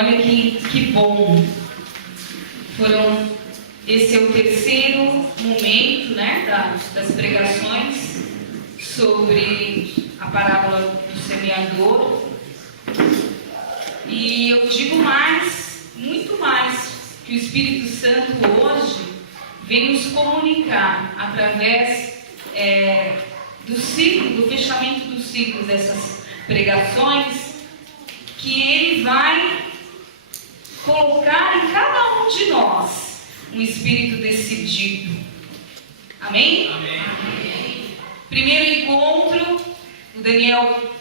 olha que bom. Esse é o terceiro momento, né, das pregações sobre a parábola do semeador. E eu digo mais, muito mais, que o Espírito Santo hoje vem nos comunicar através do fechamento do ciclo dessas pregações, que Ele vai colocar em cada um de nós um espírito decidido. Amém? Amém. Primeiro encontro, o Daniel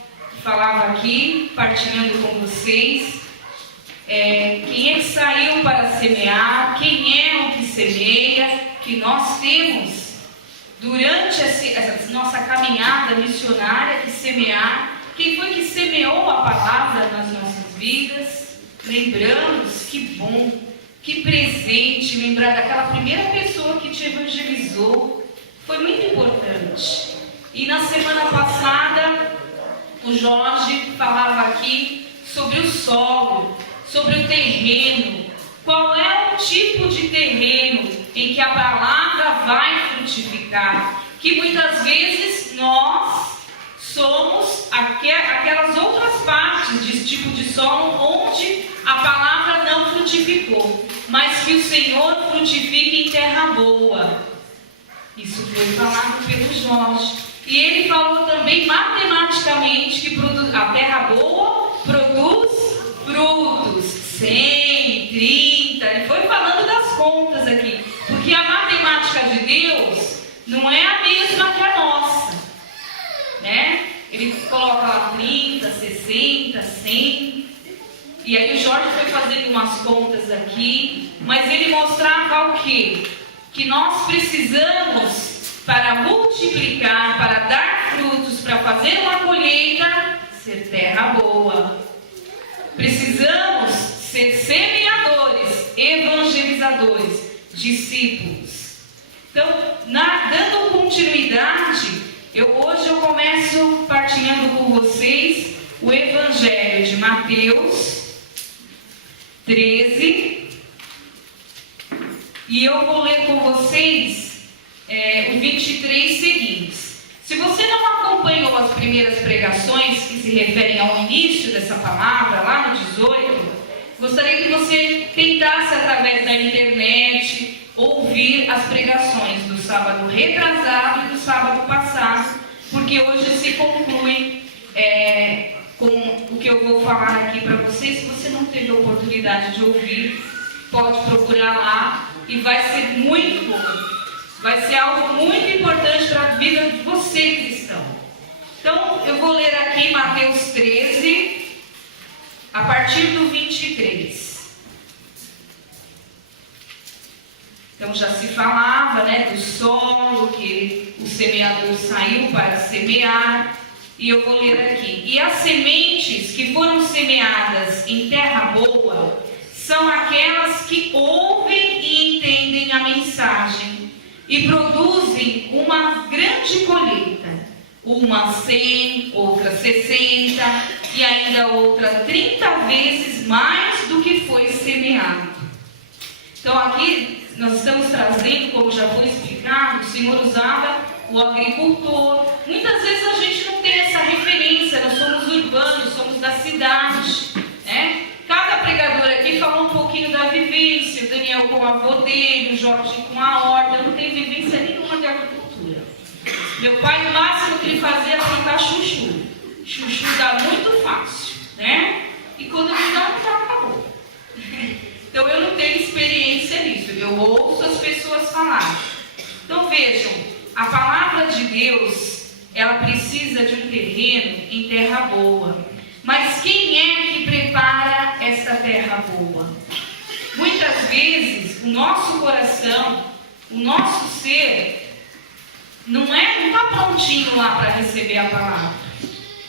falava aqui, partilhando com vocês, quem é que saiu para semear, quem é o que semeia, que nós temos durante essa nossa caminhada missionária que semear. Quem foi que semeou a palavra nas nossas vidas? Lembramos, que bom, que presente, lembrar daquela primeira pessoa que te evangelizou, foi muito importante. E na semana passada, o Jorge falava aqui sobre o solo, sobre o terreno. Qual é o tipo de terreno em que a palavra vai frutificar? Que muitas vezes nós somos aquelas outras partes desse tipo de solo onde a palavra não frutificou, mas que o Senhor frutifique em terra boa. Isso foi falado pelo Jorge. E ele falou também matematicamente que a terra boa produz frutos, 100, 30. Ele foi falando das contas aqui, porque a matemática de Deus não é a mesma que a nossa, né? Ele coloca lá 30, 60, 100. E aí o Jorge foi fazendo umas contas aqui, mas ele mostrava o quê? Que nós precisamos, para multiplicar, para dar frutos, para fazer uma colheita, ser terra boa. Precisamos ser semeadores, evangelizadores, discípulos. Então, dando continuidade, hoje eu começo partilhando com vocês o Evangelho de Mateus 13, e eu vou ler com vocês o 23 seguintes. Se você não acompanhou as primeiras pregações que se referem ao início dessa palavra, lá no 18, gostaria que você tentasse através da internet ouvir as pregações do sábado retrasado e do sábado passado, porque hoje se conclui com o que eu vou falar aqui para vocês. Se você não teve a oportunidade de ouvir, pode procurar lá e vai ser muito bom. Vai ser algo muito importante para a vida de você, cristão. Então, eu vou ler aqui Mateus 13, a partir do 23. Então, já se falava, né, do solo, que o semeador saiu para semear. E eu vou ler aqui. E as sementes que foram semeadas em terra boa são aquelas que ouvem e entendem a mensagem e produzem uma grande colheita. Uma 100, outra 60 e ainda outra 30 vezes mais do que foi semeado. Então aqui nós estamos trazendo, como já foi explicado, o Senhor usava o agricultor. Muitas vezes a gente não tem essa referência, nós somos urbanos, somos da cidade, né? Cada pregador aqui falou um pouquinho da vivência, o Daniel com o avô dele, o Jorge com a horta. Eu não tenho vivência nenhuma de agricultura. Meu pai, o máximo que ele fazia era plantar chuchu. Chuchu dá muito fácil, né? E quando ele não, então acabou. Então eu não tenho experiência nisso, eu ouço as pessoas falar. Então vejam, a palavra de Deus, ela precisa de um terreno em terra boa. Mas quem é que prepara esta terra boa? Muitas vezes o nosso coração, o nosso ser, não está prontinho lá para receber a palavra,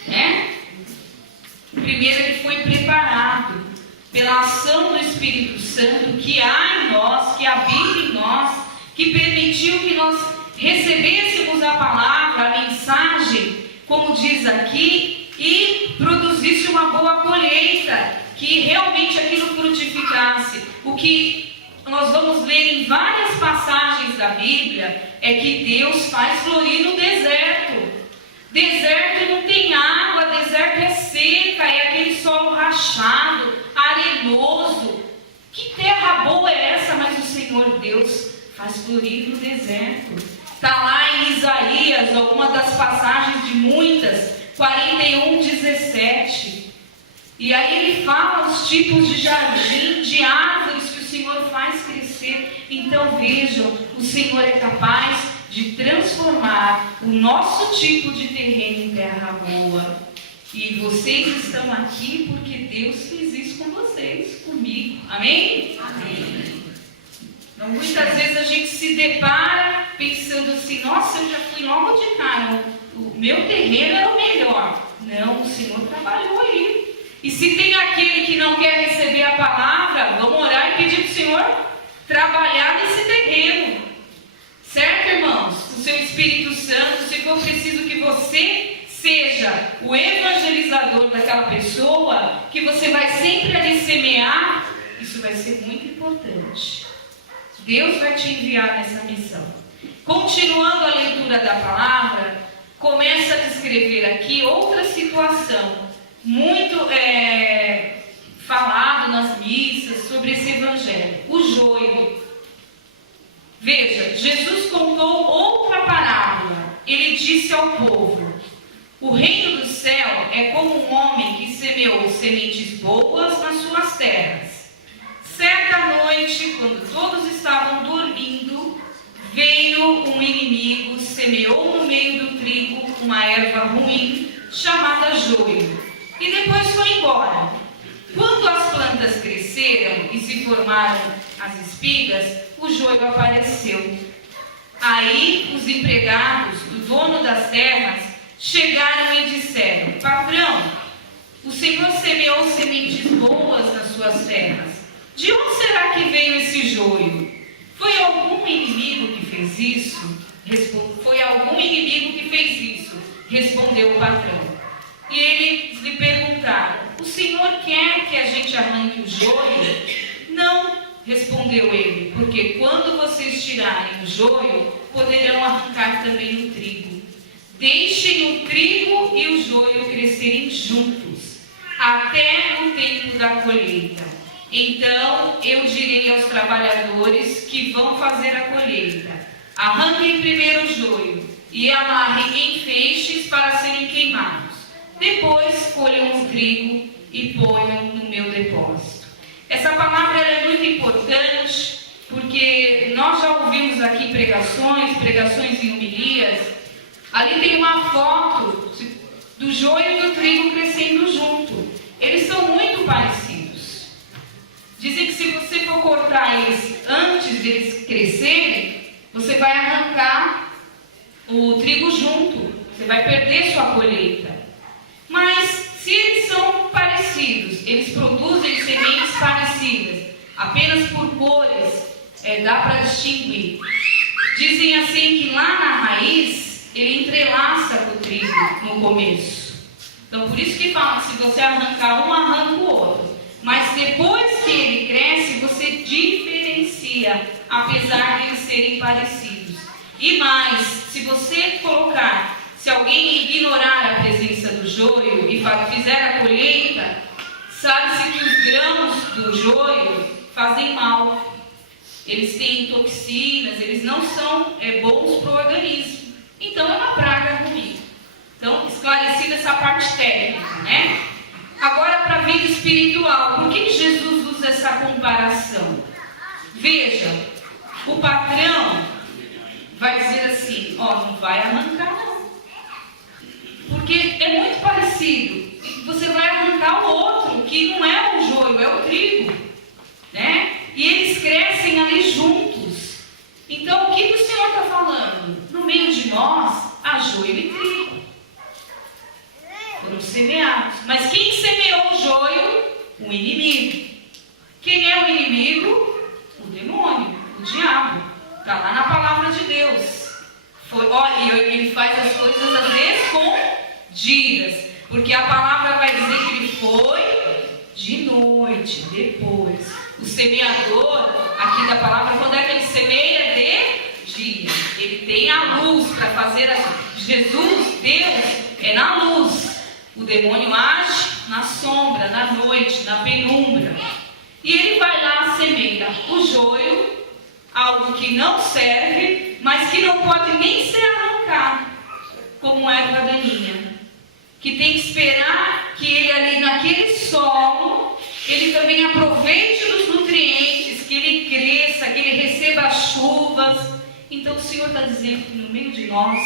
né? Primeiro ele foi preparado pela ação do Espírito Santo que há em nós, que habita em nós, que permitiu que nós recebêssemos a palavra, a mensagem, como diz aqui, e produzisse uma boa colheita, que realmente aquilo frutificasse. O que nós vamos ler em várias passagens da Bíblia é que Deus faz florir no deserto. Deserto não tem água, deserto é seca, é aquele solo rachado, arenoso. Que terra boa é essa? Mas o Senhor Deus faz florir no deserto. Está lá em Isaías, alguma das passagens de muitas, 41:17. E aí ele fala os tipos de jardim, de árvores que o Senhor faz crescer. Então vejam, o Senhor é capaz de transformar o nosso tipo de terreno em terra boa. E vocês estão aqui porque Deus fez isso com vocês, comigo. Amém? Amém. Então, muitas vezes a gente se depara pensando assim, nossa, eu já fui logo de cara, o meu terreno era o melhor. Não, o Senhor trabalhou aí. E se tem aquele que não quer receber a palavra, vamos orar e pedir para o Senhor trabalhar nesse terreno. Certo, irmãos? O seu Espírito Santo, se for preciso que você seja o evangelizador daquela pessoa, que você vai sempre ali semear, isso vai ser muito importante. Deus vai te enviar nessa missão. Continuando a leitura da palavra, começa a descrever aqui outra situação, muito falado nas missas sobre esse evangelho, o joio. Veja, Jesus contou outra parábola. Ele disse ao povo: o reino do céu é como um homem que semeou sementes boas nas suas terras. Certa noite, quando todos estavam dormindo, veio um inimigo, semeou no meio do trigo uma erva ruim, chamada joio, e depois foi embora. Quando as plantas cresceram e se formaram as espigas, o joio apareceu. Aí os empregados do dono das terras chegaram e disseram: patrão, o Senhor semeou sementes boas nas suas terras. De onde será que veio esse joio? Foi algum inimigo que fez isso? Foi algum inimigo que fez isso, respondeu o patrão. E eles lhe perguntaram: o Senhor quer que a gente arranque o joio? Não, respondeu ele, porque quando vocês tirarem o joio, poderão arrancar também o trigo. Deixem o trigo e o joio crescerem juntos, até o tempo da colheita. Então eu direi aos trabalhadores que vão fazer a colheita: arranquem primeiro o joio e amarrem em feixes para serem queimados. Depois colham o trigo e ponham no meu depósito. Essa palavra é muito importante, porque nós já ouvimos aqui pregações em homilias. Ali tem uma foto do joio e do trigo crescendo junto. Eles são muito parecidos. Dizem que se você for cortar eles antes deles crescerem, você vai arrancar o trigo junto. Você vai perder sua colheita. Mas se eles são parecidos, eles produzem sementes parecidas, apenas por cores, dá para distinguir. Dizem assim que lá na raiz, ele entrelaça com o trigo no começo. Então por isso que fala que se você arrancar um, arranca o outro. Mas depois que ele cresce, você diferencia, apesar de eles serem parecidos. E mais, se você colocar... Se alguém ignorar a presença do joio e fizer a colheita, sabe-se que os grãos do joio fazem mal. Eles têm toxinas, eles não são bons para o organismo. Então é uma praga ruim. Então, esclarecida essa parte técnica, né? Agora, para a vida espiritual, por que Jesus usa essa comparação? Veja, o patrão vai dizer assim: não vai arrancar não. Porque é muito parecido. Você vai arrancar o outro, que não é o joio, é o trigo. Né? E eles crescem ali juntos. Então, o que o Senhor está falando? No meio de nós, há joio e trigo. Foram semeados. Mas quem semeou o joio? O inimigo. Quem é o inimigo? O demônio, o diabo. Está lá na palavra de Deus. E ele faz as coisas às vezes escondidas. Porque a palavra vai dizer que ele foi de noite, depois. O semeador, aqui da palavra, quando é que ele semeia? De dia. Ele tem a luz para fazer Jesus, Deus, é na luz. O demônio age na sombra, na noite, na penumbra. E ele vai lá, semeia o joio, algo que não serve, mas que não pode nem ser arrancado, como erva daninha. Que tem que esperar que ele ali naquele solo, ele também aproveite dos nutrientes, que ele cresça, que ele receba chuvas. Então o Senhor está dizendo que no meio de nós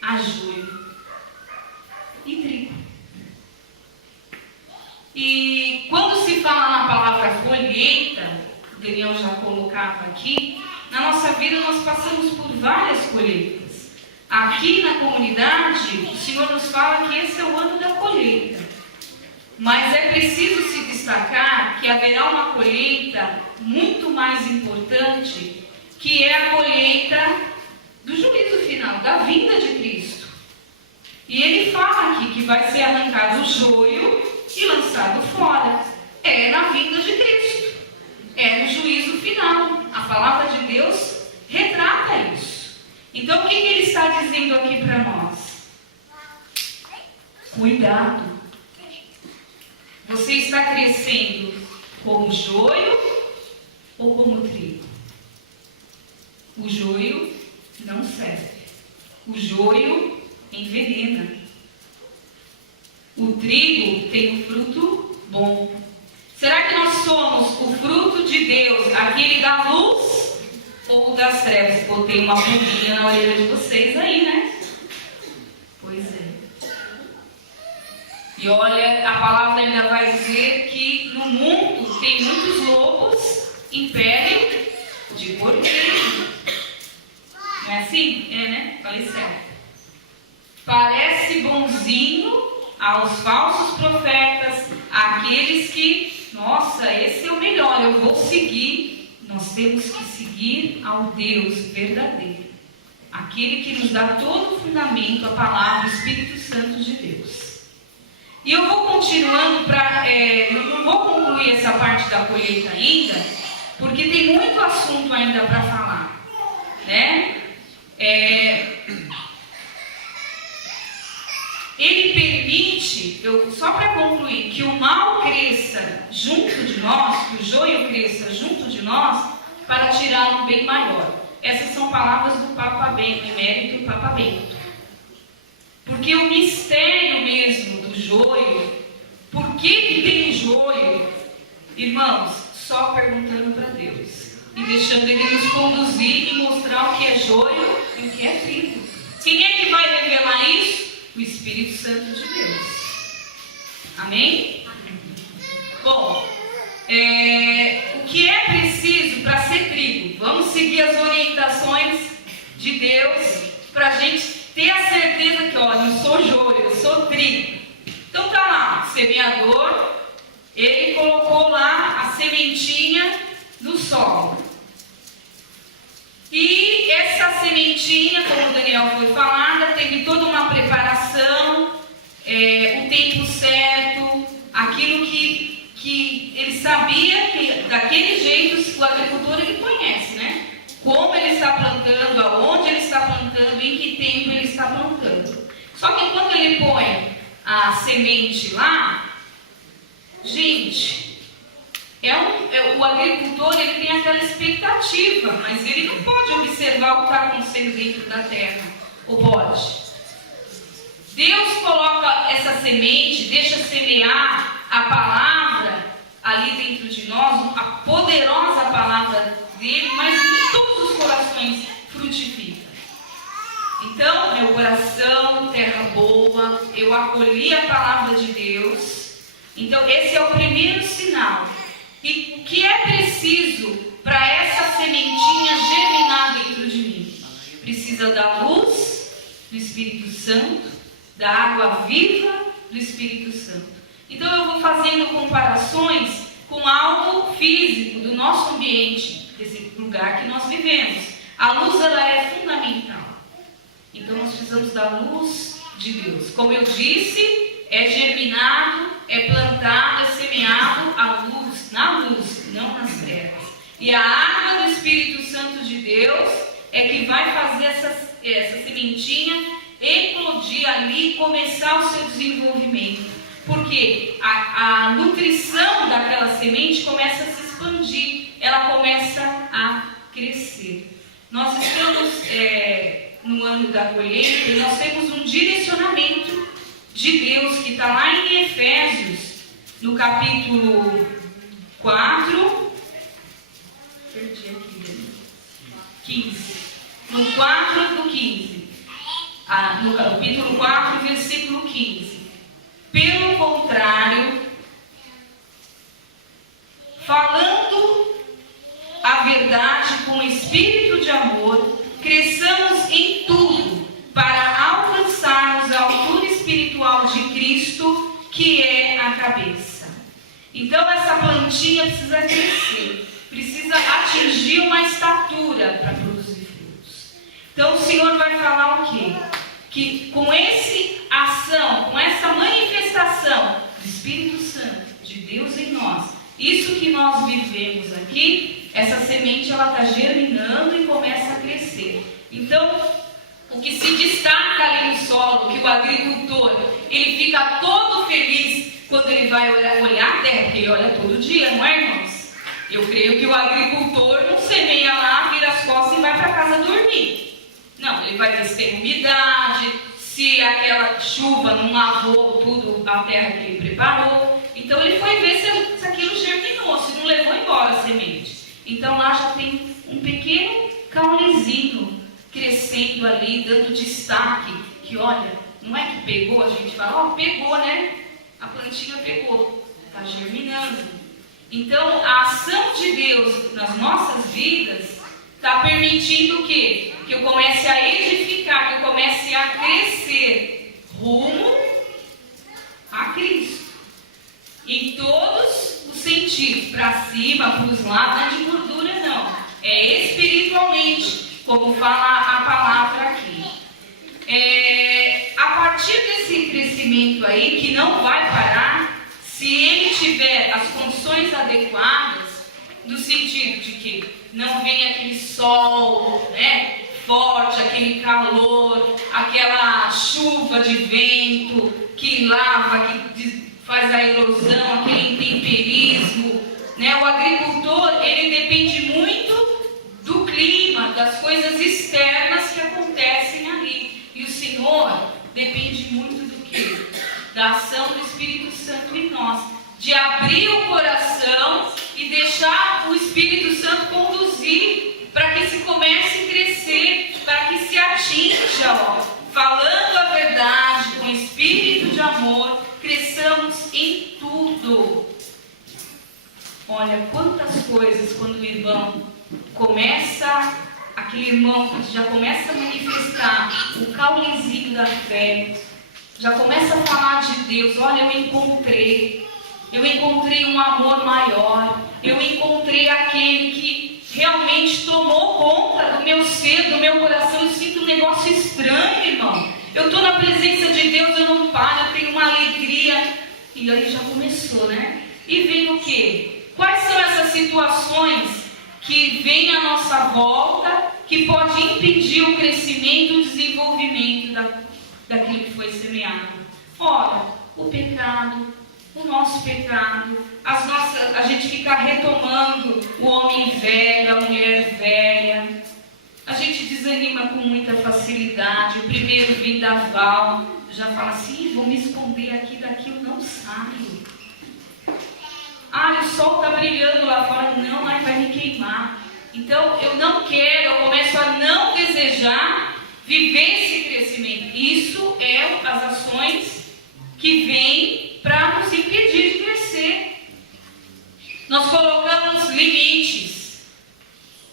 há joio e trigo. E quando se fala na palavra colheita, o Daniel já colocava aqui, na nossa vida nós passamos por várias colheitas. Aqui na comunidade, o Senhor nos fala que esse é o ano da colheita. Mas é preciso se destacar que haverá uma colheita muito mais importante, que é a colheita do juízo final, da vinda de Cristo. E ele fala aqui que vai ser arrancado o joio e lançado fora. É na vinda de Cristo. É no juízo final. A palavra de Deus retrata isso. Então o que ele está dizendo aqui para nós? Cuidado. Você está crescendo como joio ou como trigo? O joio não serve. O joio envenena. O trigo tem um fruto bom. Será que nós somos o fruto de Deus, aquele da luz ou das trevas? Botei uma pulguinha na orelha de vocês aí, né? Pois é. E olha, a palavra ainda vai dizer que no mundo tem muitos lobos em pele de cordeiro. Não é assim? É, né? Falei certo. Parece bonzinho aos falsos profetas, àqueles que, nossa, esse é o melhor, eu vou seguir. Nós temos que seguir ao Deus verdadeiro, aquele que nos dá todo o fundamento, a palavra, o Espírito Santo de Deus. E eu vou continuando eu não vou concluir essa parte da colheita ainda, porque tem muito assunto ainda para falar, né? Ele permite, só para concluir, que o mal cresça junto de nós, que o joio cresça junto de nós, para tirar um bem maior. Essas são palavras do Papa Bento, emérito Papa Bento. Porque o mistério mesmo do joio, por que tem joio? Irmãos, só perguntando para Deus e deixando Ele nos conduzir e mostrar o que é joio e o que é trigo. Quem é que vai revelar isso? O Espírito Santo de Deus. Amém? Bom, o que é preciso para ser trigo? Vamos seguir as orientações de Deus para a gente ter a certeza que, olha, eu sou joio, eu sou trigo. Então tá lá, semeador, ele colocou lá a sementinha no solo. E essa sementinha, como o Daniel foi falada, teve toda uma preparação, o tempo certo, aquilo que ele sabia que daquele jeito o agricultor ele conhece, né? Como ele está plantando, aonde ele está plantando, em que tempo ele está plantando. Só que quando ele põe a semente lá, gente, o agricultor ele tem aquela expectativa, mas ele não pode observar o que está acontecendo dentro da terra. Ou pode? Deus coloca essa semente, deixa semear a palavra ali dentro de nós, a poderosa palavra dele, mas em todos os corações frutifica. Então, meu coração, terra boa, eu acolhi a palavra de Deus. Então, esse é o primeiro sinal. E o que é preciso para essa sementinha germinar dentro de mim? Precisa da luz do Espírito Santo, da água viva do Espírito Santo. Então eu vou fazendo comparações com algo físico do nosso ambiente, desse lugar que nós vivemos. A luz ela é fundamental. Então nós precisamos da luz de Deus. Como eu disse, é germinado, é plantado, é semeado à luz, na luz, não nas trevas. E a água do Espírito Santo de Deus é que vai fazer essa sementinha eclodir ali e começar o seu desenvolvimento. Porque a nutrição daquela semente começa a se expandir, ela começa a crescer. Nós estamos no ano da colheita e nós temos um direcionamento de Deus que está lá em Efésios, no capítulo 4, perdi aqui, 15, no 4 do 15, no capítulo 4, versículo 15. Pelo contrário, falando a verdade com espírito de amor, cresçamos em tudo para alcançarmos a altura espiritual de Cristo, que é a cabeça. Então essa plantinha precisa crescer, precisa atingir uma estatura para produzir frutos. Então o Senhor vai falar o quê? Que com essa manifestação do Espírito Santo, de Deus em nós, isso que nós vivemos aqui, essa semente ela está germinando e começa a crescer. Então, o que se destaca ali no solo, que o agricultor, ele fica todo feliz quando ele vai olhar a terra, porque ele olha todo dia, não é, irmãos? Eu creio que o agricultor não semeia lá, vira as costas e vai para casa dormir. Não, ele vai ver se tem umidade, se aquela chuva não lavou tudo, a terra que ele preparou. Então ele foi ver se aquilo germinou, se não levou embora a semente. Então lá já tem um pequeno caulezinho crescendo ali, dando destaque, que olha, não é que pegou, a gente fala, pegou, né? A plantinha pegou, está germinando. Então a ação de Deus nas nossas vidas está permitindo o quê? Que eu comece a edificar, que eu comece a crescer rumo a Cristo. Em todos os sentidos, para cima, para os lados, não é de gordura não. É espiritualmente, como fala a palavra aqui. A partir desse crescimento aí, que não vai parar, se ele tiver as condições adequadas, no sentido de que não vem aquele sol, né, forte, aquele calor, aquela chuva de vento que lava, que faz a erosão, aquele intemperismo, né? O agricultor, ele depende muito do clima, das coisas externas que acontecem ali. E o Senhor depende muito do quê? Da ação do Espírito Santo em nós, de abrir o coração e deixar o Espírito Santo conduzir para que se comece a crescer, para que se atinja, falando a verdade com espírito de amor, cresçamos em tudo. Olha quantas coisas quando o irmão começa, aquele irmão que já começa a manifestar o caulezinho da fé, já começa a falar de Deus. Olha, eu encontrei um amor maior, eu encontrei aquele que realmente tomou conta do meu ser, do meu coração. Eu sinto um negócio estranho, irmão. Eu estou na presença de Deus, eu não paro, eu tenho uma alegria. E aí já começou, né? E vem o quê? Quais são essas situações que vêm à nossa volta, que pode impedir o crescimento e o desenvolvimento daquilo que foi semeado? Ora, o pecado, o nosso pecado, a gente fica retomando o homem velho, a mulher velha. A gente desanima com muita facilidade. O primeiro vendaval já fala assim, vou me esconder aqui, daqui eu não saio. O sol está brilhando lá fora, não, vai me queimar. Então eu não quero, eu começo a não desejar viver esse crescimento. Isso é as ações que vêm para nos impedir de crescer. Nós colocamos limites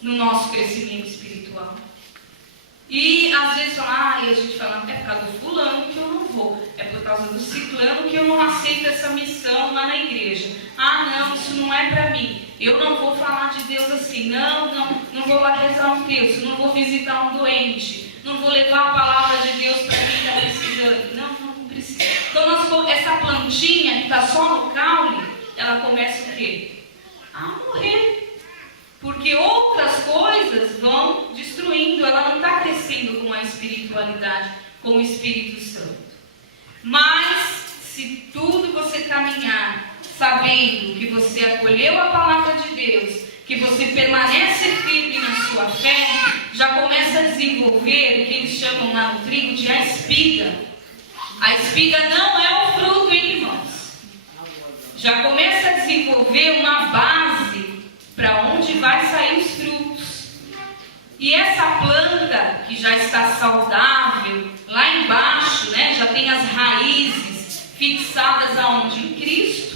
no nosso crescimento espiritual. E às vezes a gente fala, é por causa do fulano que eu não vou, é por causa do ciclano que eu não aceito essa missão lá na igreja. Não, isso não é para mim. Eu não vou falar de Deus assim, não vou lá rezar um terço, não vou visitar um doente, não vou levar a palavra de Deus para quem está precisando. Não precisa. precisa. Então, essa plantinha que está só no caule, ela começa o quê? A morrer. Porque outras coisas vão destruindo. Ela não está crescendo com a espiritualidade, com o Espírito Santo. Mas, se tudo você caminhar sabendo que você acolheu a palavra de Deus, que você permanece firme na sua fé, já começa a desenvolver o que eles chamam lá no trigo de a espiga. A espiga não é o fruto, hein, irmãos? Já começa a desenvolver uma base para onde vai sair os frutos. E essa planta que já está saudável, lá embaixo, né, já tem as raízes fixadas aonde? Em Cristo.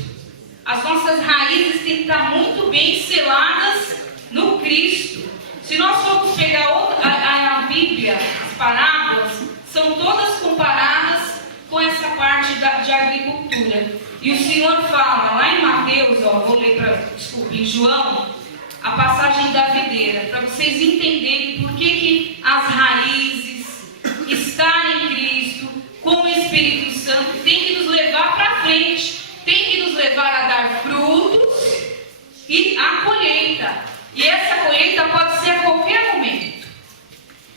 As nossas raízes têm que estar muito bem seladas no Cristo. Se nós formos pegar a Bíblia, as parábolas, são todas comparadas com essa parte de agricultura. E o Senhor fala, lá em Mateus, vou ler em João, a passagem da videira, para vocês entenderem por que as raízes, estar em Cristo, com o Espírito Santo, tem que nos levar para frente. Tem que nos levar a dar frutos e a colheita. E essa colheita pode ser a qualquer momento.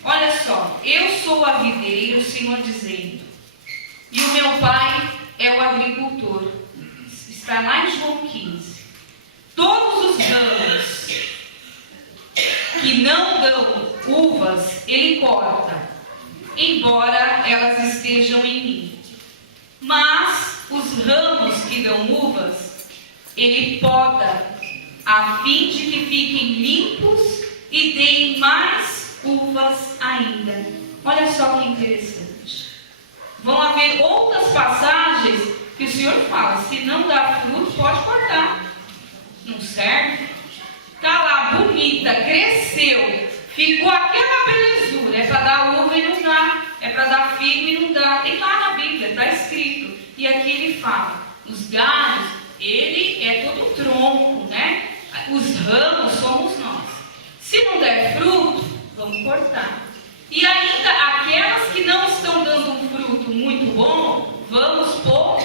Olha só, eu sou a videira, o Senhor dizendo, e o meu pai é o agricultor. Está lá em João 15. Todos os ramos que não dão uvas, ele corta, embora elas estejam em mim. Mas os ramos que dão uvas, ele poda, a fim de que fiquem limpos e deem mais uvas ainda. Olha só que interessante. Vão haver outras passagens que o Senhor fala, se não dá fruto, pode cortar. Não serve? Está lá, bonita, cresceu, ficou aquela belezura, é para dar uva e não dá, é para dar figo e não dá. Tem lá na Bíblia, está escrito. E aqui ele fala, os galhos, ele é todo o tronco, né? Os ramos somos nós. Se não der fruto, vamos cortar. E ainda aquelas que não estão dando um fruto muito bom, vamos podar.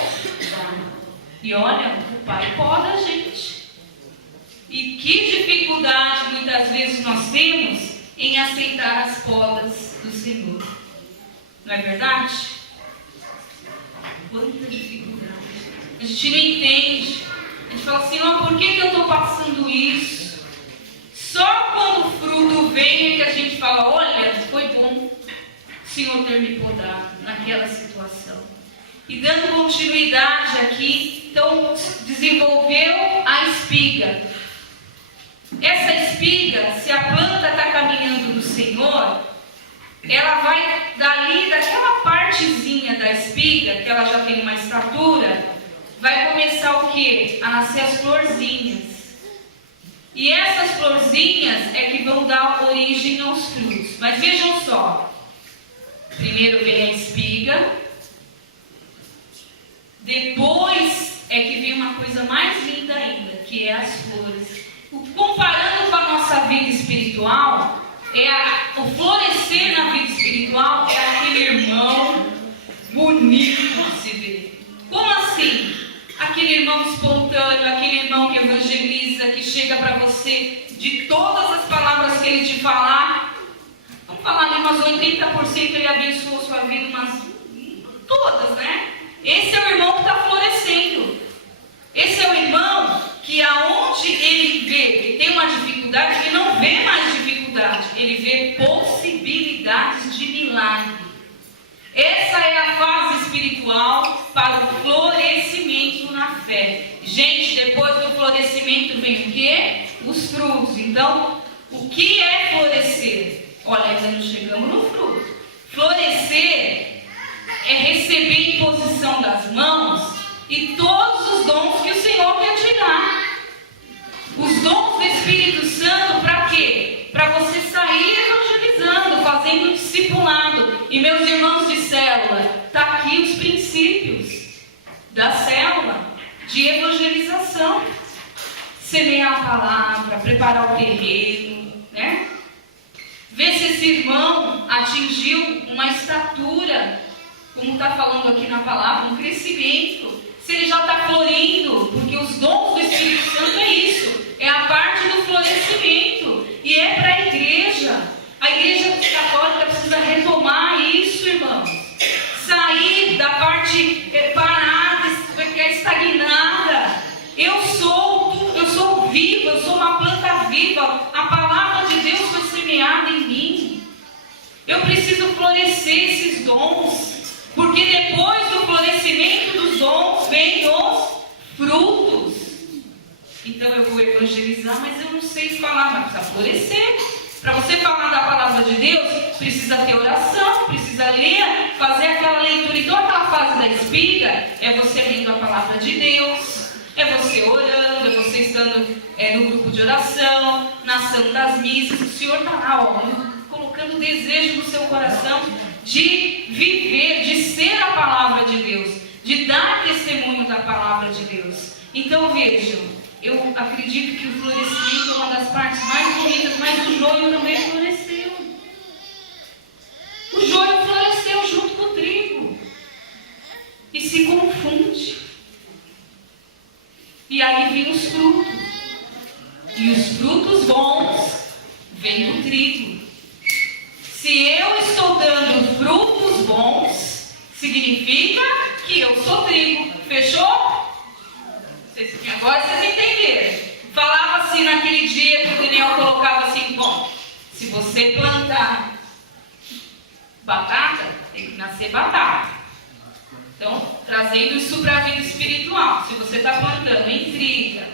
E olha, o Pai poda a gente. E que dificuldade muitas vezes nós temos em aceitar as podas do Senhor. Não é verdade? Quanta dificuldade. A gente não entende. A gente fala, Senhor, por que eu estou passando isso? Só quando o fruto vem é que a gente fala, olha, foi bom o Senhor ter me podado naquela situação. E dando continuidade aqui, então desenvolveu a espiga. Essa espiga, se a planta está caminhando do Senhor, ela vai dali, daquela partezinha da espiga, que ela já tem uma estatura, vai começar o quê? A nascer as florzinhas. E essas florzinhas é que vão dar origem aos frutos. Mas vejam só, primeiro vem a espiga, depois é que vem uma coisa mais linda ainda, que é as flores. Comparando com a nossa vida espiritual, o florescer na vida espiritual é aquele irmão bonito de se ver. Como assim? Aquele irmão espontâneo, aquele irmão que evangeliza, que chega para você de todas as palavras que ele te falar. Vamos falar ali umas 80% ele abençoou sua vida, umas todas, né? Esse é o irmão que está florescendo. Esse é o irmão que aonde ele vê, ele tem uma dificuldade, ele não vê mais dificuldade, ele vê possibilidades de milagre. Essa é a fase espiritual para o florescimento na fé. Gente, depois do florescimento vem o quê? Os frutos. Então, o que é florescer? Olha, ainda não chegamos no fruto. Florescer é receber em posição das mãos e todos os dons que o Senhor quer te dar. Os dons do Espírito Santo para quê? Para você sair evangelizando, fazendo discipulado. E meus irmãos de célula, está aqui os princípios da célula de evangelização. Semear a palavra, preparar o terreno, né? Ver se esse irmão atingiu uma estatura como está falando aqui na palavra, um crescimento. Se ele já está florindo, porque os dons do Espírito Santo é isso, é a parte do florescimento, e é para a igreja. A igreja católica precisa retomar isso, irmãos. Sair da parte parada, estagnada. Eu sou viva, eu sou uma planta viva. A palavra de Deus foi semeada em mim. Eu preciso florescer esses dons. Porque depois do florescimento dos dons, vem os frutos. Então eu vou evangelizar, mas eu não sei falar, mas precisa florescer. Para você falar da palavra de Deus, precisa ter oração, precisa ler, fazer aquela leitura. Então aquela fase da espiga é você lendo a palavra de Deus, é você orando, é você estando no grupo de oração, na ação das missas. O Senhor está lá, colocando o desejo no seu coração de viver, de ser a palavra de Deus, de dar testemunho da palavra de Deus. Então vejam, eu acredito que o florescimento é uma das partes mais bonitas, mas o joio também floresceu. O joio floresceu junto com o trigo e se confunde. E aí vem os frutos. E os frutos bons vêm do trigo. Se eu estou dando frutos bons, significa que eu sou trigo. Fechou? Agora vocês entenderam. Falava assim naquele dia que o Daniel colocava assim: bom, se você plantar batata, tem que nascer batata. Então, trazendo isso para a vida espiritual. Se você está plantando intriga,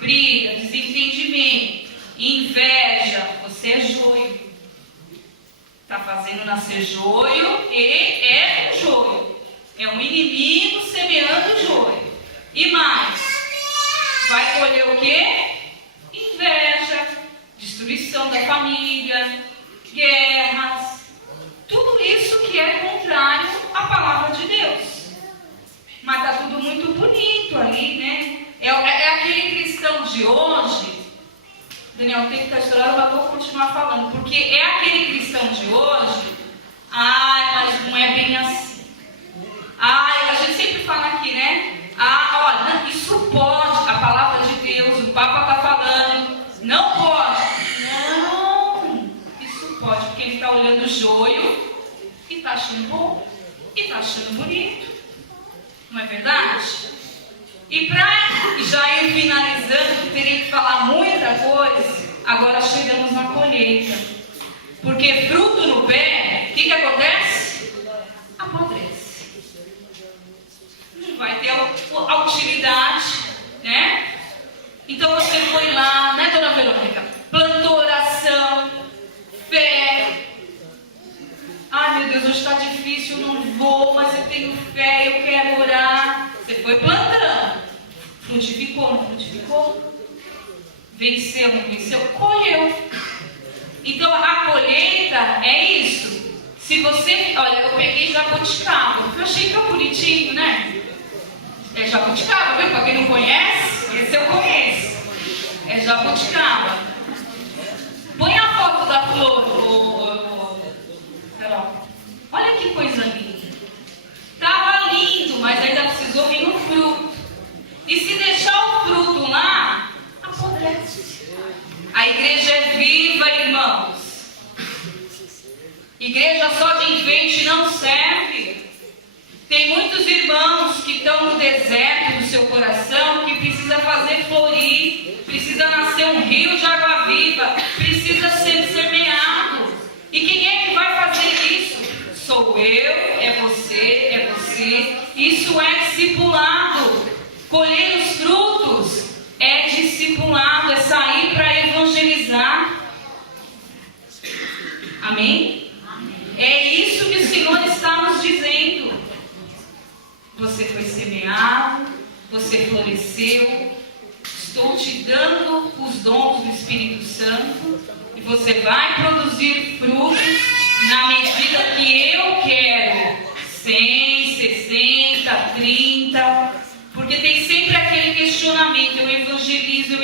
briga, desentendimento, inveja, você é joio. Está fazendo nascer joio e é um joio. É um inimigo semeando joio. E mais, vai colher o quê? Inveja, destruição da família, guerras, tudo isso que é contrário à palavra de Deus. Mas está tudo muito bonito ali, né? É aquele cristão de hoje. Daniel, tem que estar estourado, mas vou continuar falando. Porque é aquele cristão de hoje. Mas não é bem assim. A gente sempre fala aqui, né? Olha, isso pode. A palavra de Deus, o Papa está falando. Não pode. Não, isso pode. Porque ele está olhando o joio e está achando bom. E está achando bonito. Não é verdade? E para já ir finalizando, teria que falar muita coisa. Agora chegamos na colheita. Porque fruto no pé, o que acontece? Apodrece. Não vai ter a utilidade, né? Então você foi lá, né, dona Verônica? Plantou oração, fé. Ai, meu Deus, hoje está difícil, eu não vou, mas eu tenho fé, eu quero orar. Você foi plantando. Frutificou, não frutificou? Venceu, não venceu? Colheu. Então a colheita é isso. Se você... Olha, eu peguei jabuticaba. Eu achei tão bonitinho, né? É jabuticaba, viu? Para quem não conhece, esse eu conheço. É jabuticaba. Põe a foto da flor, Carol. Olha que coisa linda. Estava lindo, mas ainda precisou vir no fruto. E se deixar o fruto lá, apodrece. A igreja é viva, irmãos. Igreja só de enfeite não serve. Tem muitos irmãos que estão no deserto do seu coração, que precisa fazer florir, precisa nascer um rio de água viva, precisa ser semeado. E quem é que vai fazer isso? Sou eu, é você. Isso é discipulado. Colher os frutos é discipulado, é sair para evangelizar. Amém? É isso que o Senhor está nos dizendo. Você foi semeado, você floresceu. Estou te dando os dons do Espírito Santo e você vai produzir frutos na medida que eu quero. 100, 60, 30. Porque tem sempre aquele questionamento. Eu evangelizo o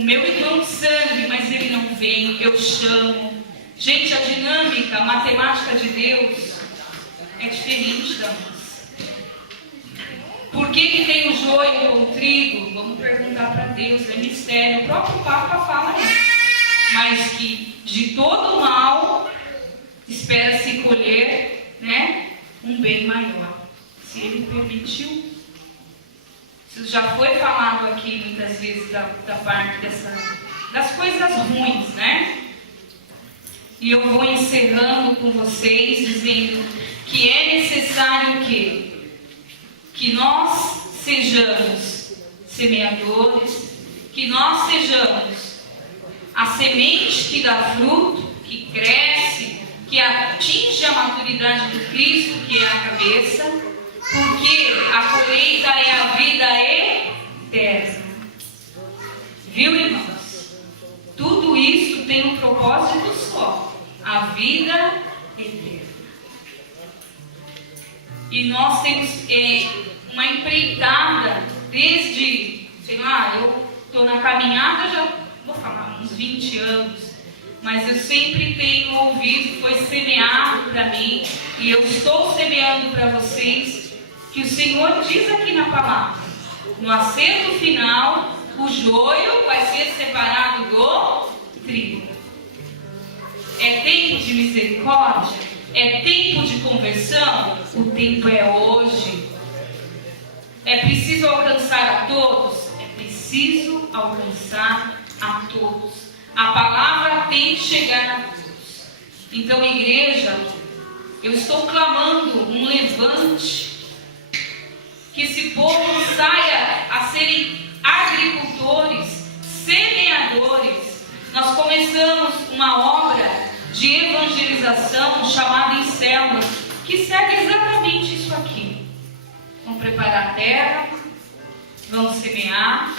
meu irmão de sangue, mas ele não vem, eu chamo. Gente, a dinâmica, a matemática de Deus é diferente da nossa. Por que tem o joio ou o trigo? Vamos perguntar para Deus, é mistério. O próprio Papa fala isso. Mas que de todo mal espera-se colher, né, um bem maior, se Ele permitiu. Isso já foi falado aqui muitas vezes da parte das coisas ruins, né? E eu vou encerrando com vocês dizendo que é necessário que nós sejamos semeadores, que nós sejamos a semente que dá fruto, que cresce, que atinge a maturidade do Cristo, que é a cabeça, porque a colheita é a vida eterna. Viu, irmãos? Tudo isso tem um propósito só: a vida eterna. E nós temos uma empreitada desde, sei lá, eu estou na caminhada, já vou falar, uns 20 anos, mas eu sempre tenho ouvido, foi semeado para mim, e eu estou semeando para vocês, que o Senhor diz aqui na palavra: no acerto final, o joio vai ser separado do trigo. É tempo de misericórdia? É tempo de conversão? O tempo é hoje. É preciso alcançar a todos? É preciso alcançar a todos. A palavra tem que chegar a todos. Então, igreja, eu estou clamando um levante, que esse povo saia a serem agricultores, semeadores. Nós começamos uma obra de evangelização chamada em células, que segue exatamente isso aqui. Vamos preparar a terra, vamos semear,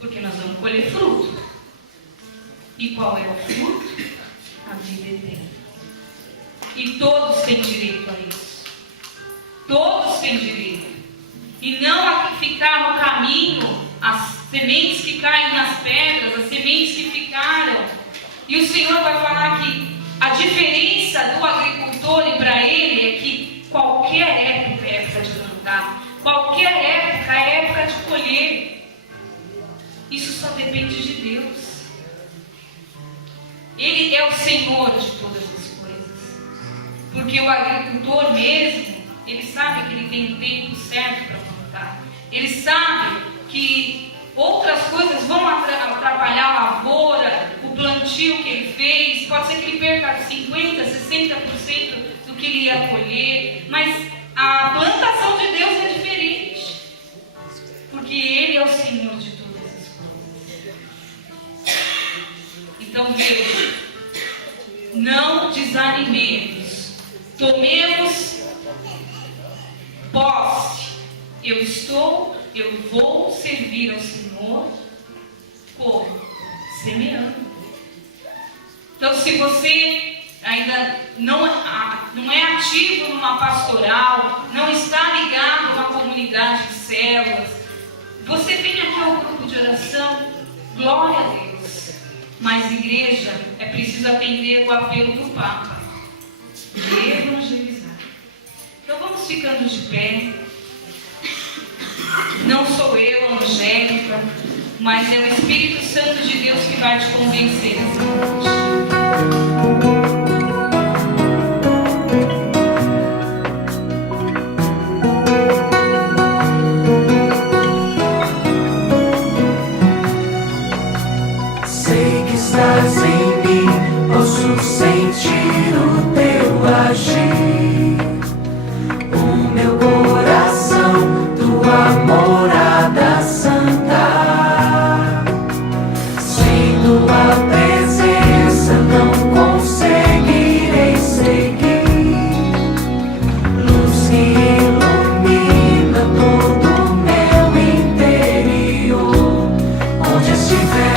porque nós vamos colher fruto. E qual é o fruto? A vida eterna. E todos têm direito a isso. Todos têm direito. E não a ficar no caminho, as sementes que caem nas pedras, as sementes que ficaram. E o Senhor vai falar que a diferença do agricultor e para ele é que qualquer época é época de plantar, qualquer época é época de colher. Isso só depende de Deus. Ele é o Senhor de todas as coisas. Porque o agricultor mesmo, ele sabe que ele tem o tempo certo para plantar. Ele sabe que outras coisas vão atrapalhar a lavoura, o plantio que ele fez. Pode ser que ele perca 50%, 60% do que ele ia colher. Mas a plantação de Deus é diferente. Porque Ele é o Senhor de todas as coisas. Então, veja, não desanimemos. Tomemos posse. Eu vou servir ao Senhor como? Semeando. Então, se você ainda não é ativo numa pastoral, não está ligado a uma comunidade de células, você vem aqui ao grupo de oração, glória a Deus. Mas, igreja, é preciso atender o apelo do Papa de evangelizar. Então, vamos ficando de pé. Não sou eu, Angélica, mas é o Espírito Santo de Deus que vai te convencer essa noite. Sei que estás em mim, posso sentir o teu agir. O meu coração, tua morada santa. Sem tua presença não conseguirei seguir. Luz que ilumina todo o meu interior. Onde estiver